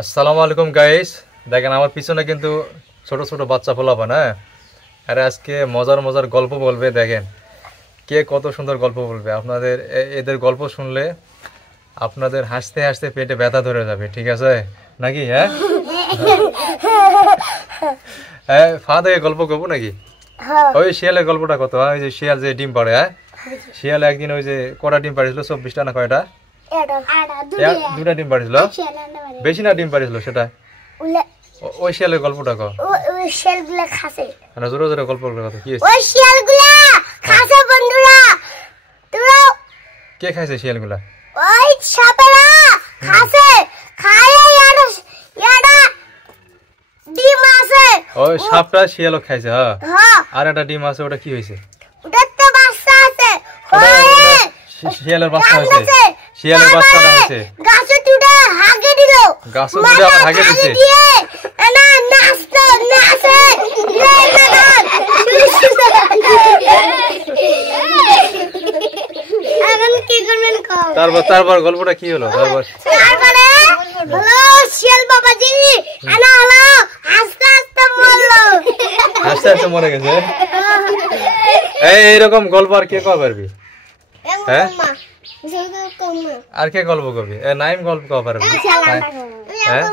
আসসালামু আলাইকুম গাইস, দেখেন আমার পিছনে কিন্তু ছোট ছোট বাচ্চা পোলাপান। হ্যাঁ, আরে আজকে মজার মজার গল্প বলবে। দেখেন কে কত সুন্দর গল্প বলবে। আপনাদের এদের গল্প শুনলে আপনাদের হাসতে হাসতে পেটে ব্যথা ধরে যাবে, ঠিক আছে নাকি? হ্যাঁ হ্যাঁ, ফা থেকে গল্প করবো নাকি? ওই শিয়ালের গল্পটা কত? ওই যে শিয়াল যে ডিম পাড়ে, হ্যাঁ শিয়াল একদিন ওই যে কটা ডিম পাড়েছিল? 24টা না কয়টা? দুটা ডিম পাড়েছিল, বেশি না ডিম পাড়েছিল সেটা। ওই শিয়ালের গল্পটা কো। ওই শিয়ালগুলা খাসে না, জোরে জোরে গল্প কথা কি হইছে? ওই শিয়ালগুলা খাসে বন্ধুরা। তোরা কে খাইছে শিয়ালগুলা? ওই সাপেরা খাসে, খায় ইয়ারা ইয়ারা ডিম আছে। ওই সাপটা শিয়ালও খাইছে? হ্যাঁ হ্যাঁ, আর একটা ডিম আছে, ওটা কি হইছে? ওটাতে বাচ্চা আছে। শিয়ালের বাচ্চা হইছে, শিয়ালের বাচ্চাটা হইছে গাছে তুড়ে হাগে দিল, গাছে তুড়ে আবার হাগে দিছে। না নাচতে নাচে এখন কি করবেন কও? তারপর গল্পটা কি হলো? তারপরে হলো শিয়াল বাবাজি আনা হলো আস্তে আস্তে মরলো। আস্তে আস্তে মরে গেছে। এইরকম গল্প আর কে কবে পারবি? হ্যাঁ আর কে গল্প করবি? নাইম গল্প কবে পারবি? হ্যাঁ